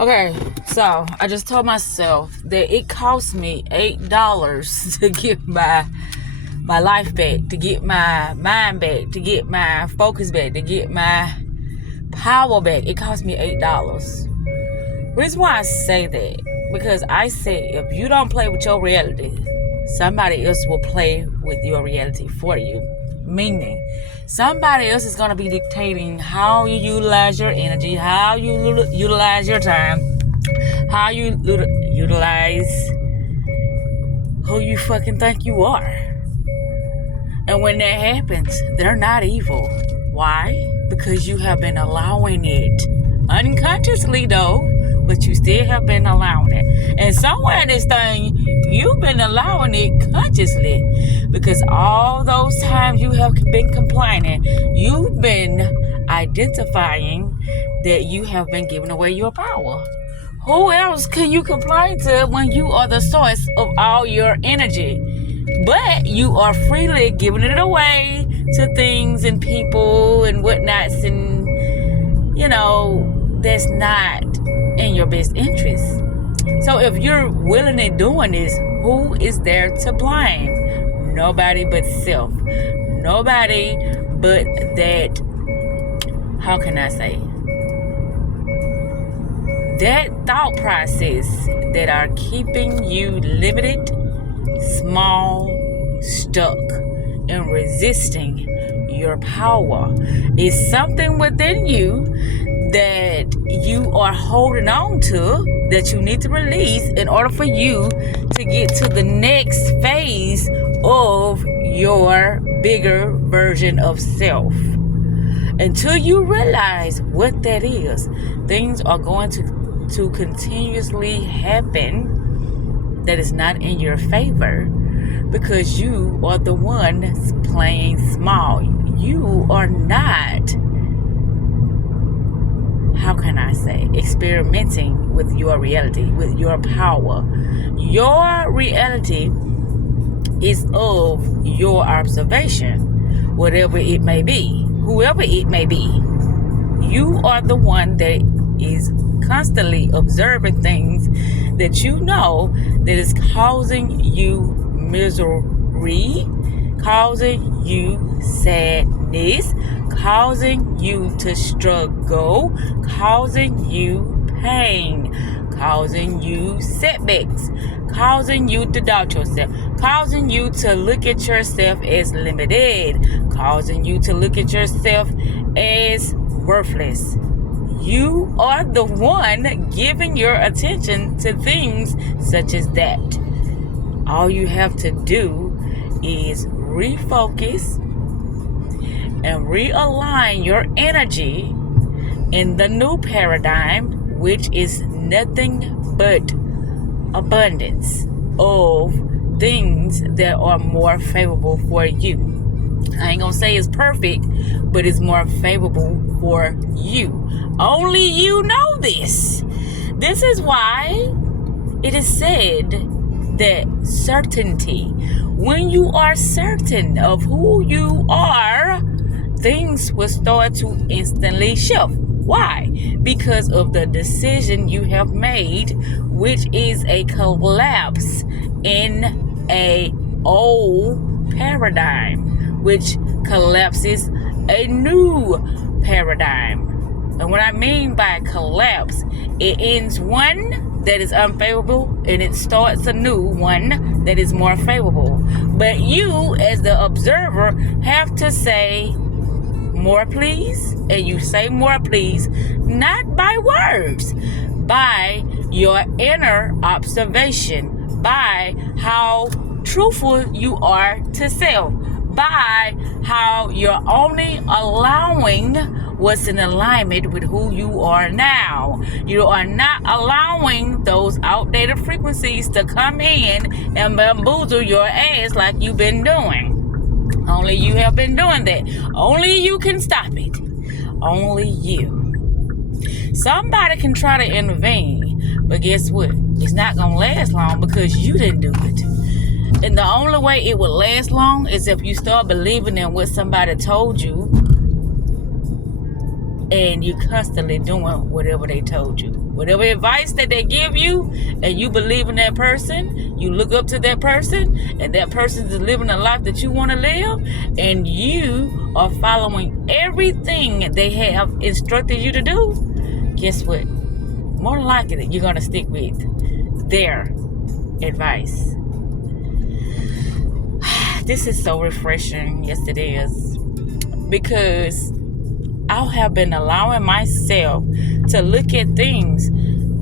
Okay, so I just told myself that it cost me $8 to get my life back, to get my mind back, to get my focus back, to get my power back. It cost me $8. Reason why I say that, because I say if you don't play with your reality, somebody else will play with your reality for you. Meaning, somebody else is going to be dictating how you utilize your energy, how you utilize your time, how you utilize who you fucking think you are. And when that happens, they're not evil. Why? Because you have been allowing it. Unconsciously though, but you still have been allowing it. And somewhere in this thing, you've been allowing it consciously. Because all those times you have been complaining, you've been identifying that you have been giving away your power. Who else can you complain to when you are the source of all your energy? But you are freely giving it away to things and people and whatnots, and that's not in your best interest. So if you're willingly doing this, who is there to blame? Nobody but self. Nobody but that, how can I say, that thought process that are keeping you limited, small, stuck, and resisting your power. Is something within you that you are holding on to that you need to release in order for you to get to the next phase of your bigger version of self. Until you realize what that is, things are going to continuously happen that is not in your favor, because you are the one playing small. You are not, how can I say, experimenting with your reality, with your power. Your reality is of your observation, whatever it may be, whoever it may be. You are the one that is constantly observing things that you know that is causing you misery, causing you sadness, causing you to struggle, causing you pain, causing you setbacks, causing you to doubt yourself, causing you to look at yourself as limited, causing you to look at yourself as worthless. You are the one giving your attention to things such as that. All you have to do is refocus and realign your energy in the new paradigm, which is nothing but abundance of things that are more favorable for you. I ain't gonna say it's perfect, but it's more favorable for you. Only you know this. This is why it is said that certainty, when you are certain of who you are, things will start to instantly shift. Why? Because of the decision you have made, which is a collapse in a old paradigm, which collapses a new paradigm. And what I mean by collapse, it ends one that is unfavorable and it starts a new one that is more favorable. But you, as the observer, have to say more please, and you say more please, not by words, by your inner observation, by how truthful you are to self, by how you're only allowing what's in alignment with who you are now. You are not allowing those outdated frequencies to come in and bamboozle your ass like you've been doing. Only you have been doing that. Only you can stop it. Only you. Somebody can try to intervene, but guess what? It's not going to last long because you didn't do it. And the only way it will last long is if you start believing in what somebody told you and you're constantly doing whatever they told you, whatever advice that they give you, and you believe in that person, you look up to that person, and that person is living a life that you want to live, and you are following everything they have instructed you to do. Guess what? More than likely, you're going to stick with their advice. This is so refreshing. Yes, it is. Because I have been allowing myself to look at things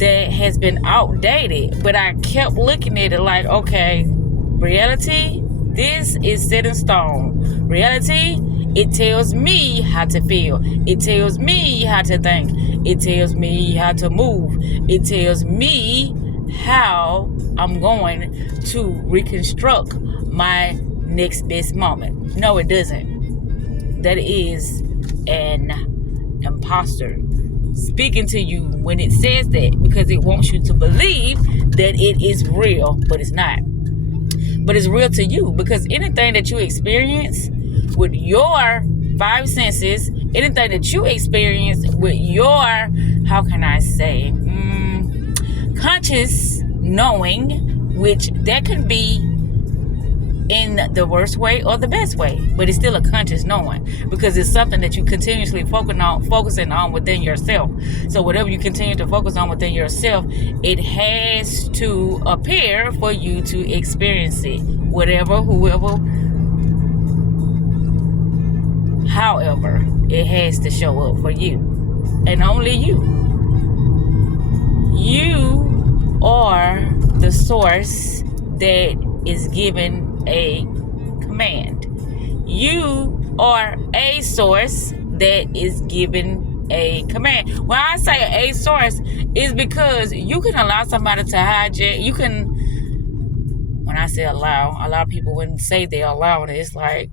that has been outdated, but I kept looking at it like, okay, reality, this is set in stone. Reality, it tells me how to feel. It tells me how to think. It tells me how to move. It tells me how I'm going to reconstruct my next best moment. No, it doesn't. That is an imposter speaking to you when it says that, because it wants you to believe that it is real, but it's not. But it's real to you, because anything that you experience with your five senses, anything that you experience with your, how can I say, conscious knowing, which that can be in the worst way or the best way, but it's still a conscious knowing, because it's something that you continuously focusing on within yourself. So whatever you continue to focus on within yourself, it has to appear for you to experience it, whatever, whoever, however, it has to show up for you, and only you. You are the source that is given a command. You are a source that is given a command. When I say a source, is because you can allow somebody to hijack. You can, when I say allow, a lot of people wouldn't say they allow it. It's like,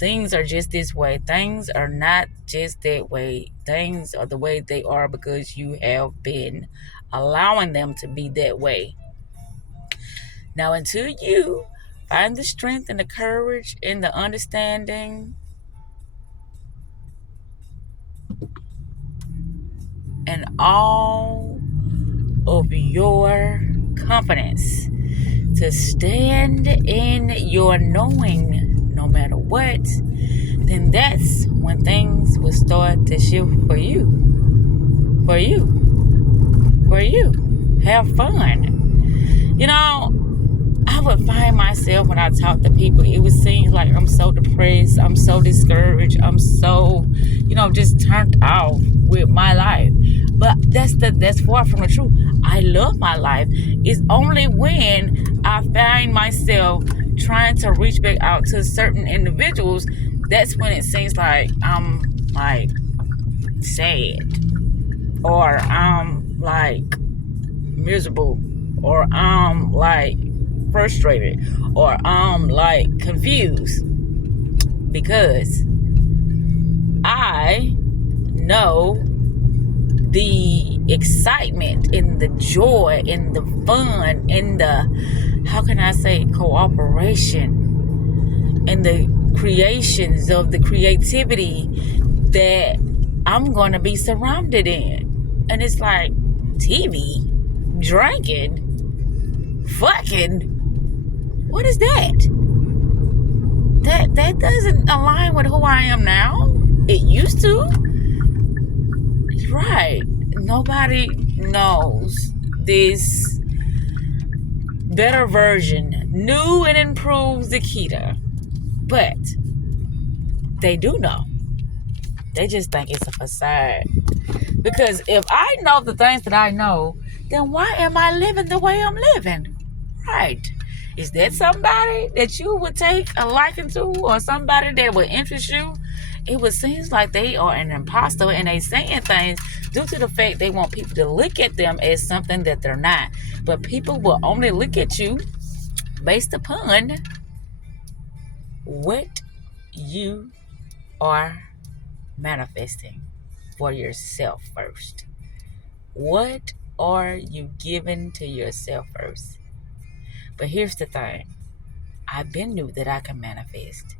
things are just this way. Things are not just that way. Things are the way they are because you have been allowing them to be that way. Now, until you find the strength and the courage and the understanding and all of your confidence to stand in your knowing no matter what, then that's when things will start to shift for you. For you. For you. Have fun. You know, I would find myself when I talk to people, it would seem like I'm so depressed, I'm so discouraged, I'm so, just turned off with my life. But that's far from the truth. I love my life. It's only when I find myself trying to reach back out to certain individuals, that's when it seems like I'm like sad, or I'm like miserable, or I'm like frustrated, or I'm like confused, because I know the excitement and the joy and the fun and the, how can I say, cooperation and the creations of the creativity that I'm going to be surrounded in. And it's like TV, drinking, fucking, what is that? That doesn't align with who I am now. It used to. Right. Nobody knows this better version, new and improved Zakita. But they do know. They just think it's a facade. Because if I know the things that I know, then why am I living the way I'm living? Right. Is that somebody that you would take a liking to, or somebody that would interest you? It would seem like they are an imposter, and they saying things due to the fact they want people to look at them as something that they're not. But people will only look at you based upon what you are manifesting for yourself first. What are you giving to yourself first? But here's the thing. I've been knew that I can manifest.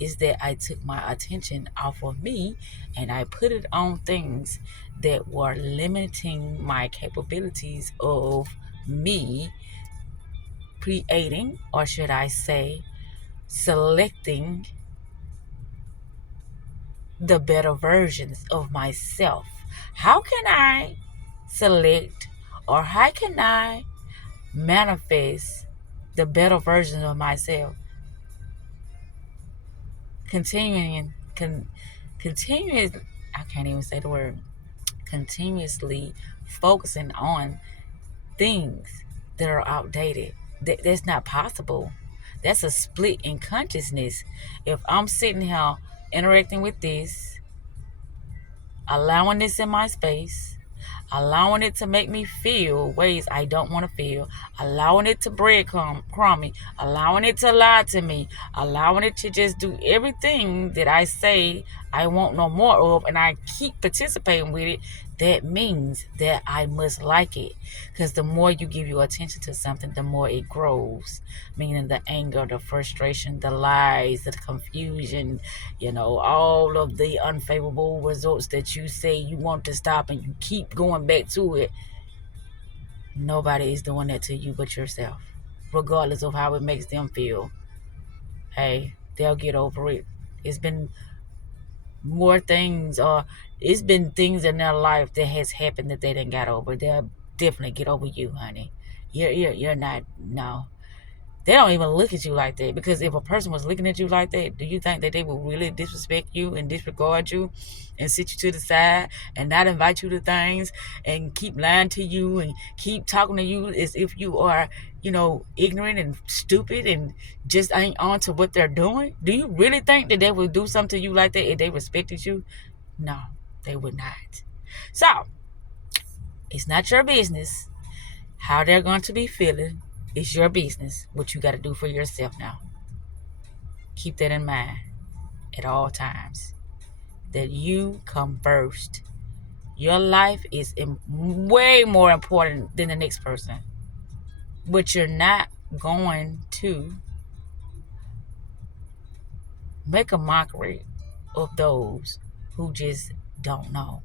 is that I took my attention off of me and I put it on things that were limiting my capabilities of me creating, or should I say, selecting the better versions of myself. How can I select, or how can I manifest the better version of myself? Continuing, I can't even say the word, continuously focusing on things that are outdated. That's not possible. That's a split in consciousness. If I'm sitting here interacting with this, allowing this in my space, allowing it to make me feel ways I don't want to feel, allowing it to breadcrumb me, allowing it to lie to me, allowing it to just do everything that I say I want no more of, and I keep participating with it, that means that I must like it. Because the more you give your attention to something, the more it grows. Meaning the anger, the frustration, the lies, the confusion, all of the unfavorable results that you say you want to stop and you keep going back to it. Nobody is doing that to you but yourself. Regardless of how it makes them feel. Hey, they'll get over it. It's been more things, or it's been things in their life that has happened that they didn't got over. They'll definitely get over you, honey. You're not, no. They don't even look at you like that, because if a person was looking at you like that, do you think that they would really disrespect you and disregard you and sit you to the side and not invite you to things and keep lying to you and keep talking to you as if you are, ignorant and stupid and just ain't on to what they're doing? Do you really think that they would do something to you like that if they respected you? No, they would not. So, it's not your business how they're going to be feeling. It's your business, what you got to do for yourself now. Keep that in mind at all times, that you come first. Your life is way more important than the next person. But you're not going to make a mockery of those who just don't know.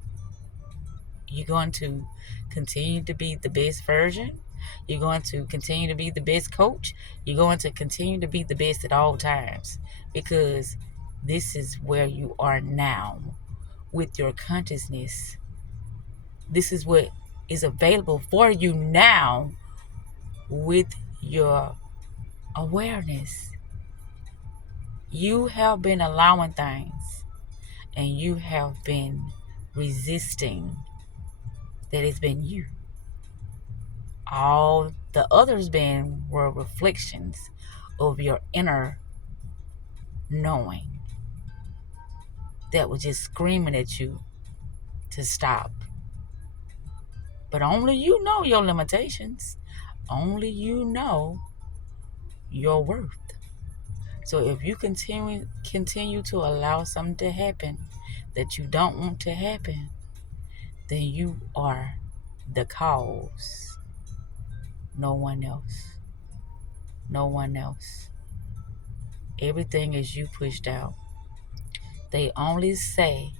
You're going to continue to be the best version. You're going to continue to be the best coach. You're going to continue to be the best at all times, because this is where you are now with your consciousness. This is what is available for you now with your awareness. You have been allowing things and you have been resisting that it's been you. All the others were reflections of your inner knowing that was just screaming at you to stop. But only you know your limitations. Only you know your worth. So if you continue to allow something to happen that you don't want to happen, then you are the cause. No one else. No one else. Everything is you pushed out. They only say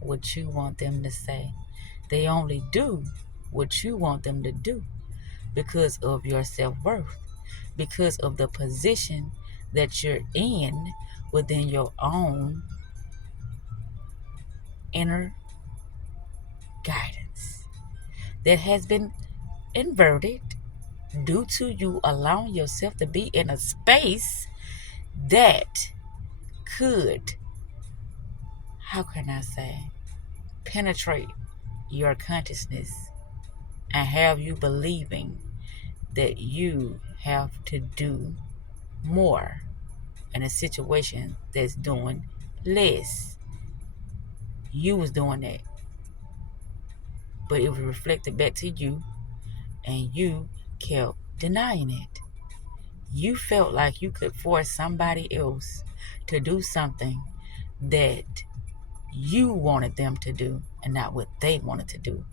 what you want them to say. They only do what you want them to do because of your self-worth, because of the position that you're in within your own inner guidance that has been inverted due to you allowing yourself to be in a space that could, how can I say, penetrate your consciousness and have you believing that you have to do more in a situation that's doing less. You was doing that, but it was reflected back to you, and you kept denying it. You felt like you could force somebody else to do something that you wanted them to do and not what they wanted to do.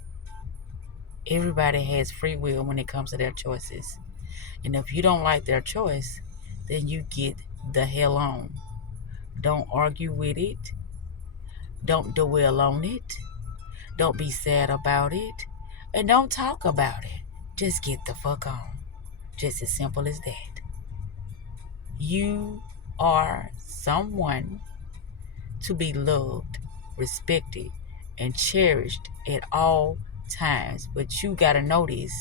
Everybody has free will when it comes to their choices. And if you don't like their choice, then you get the hell on. Don't argue with it. Don't dwell on it. Don't be sad about it. And don't talk about it. Just get the fuck on. Just as simple as that. You are someone to be loved, respected, and cherished at all times. But you gotta know this.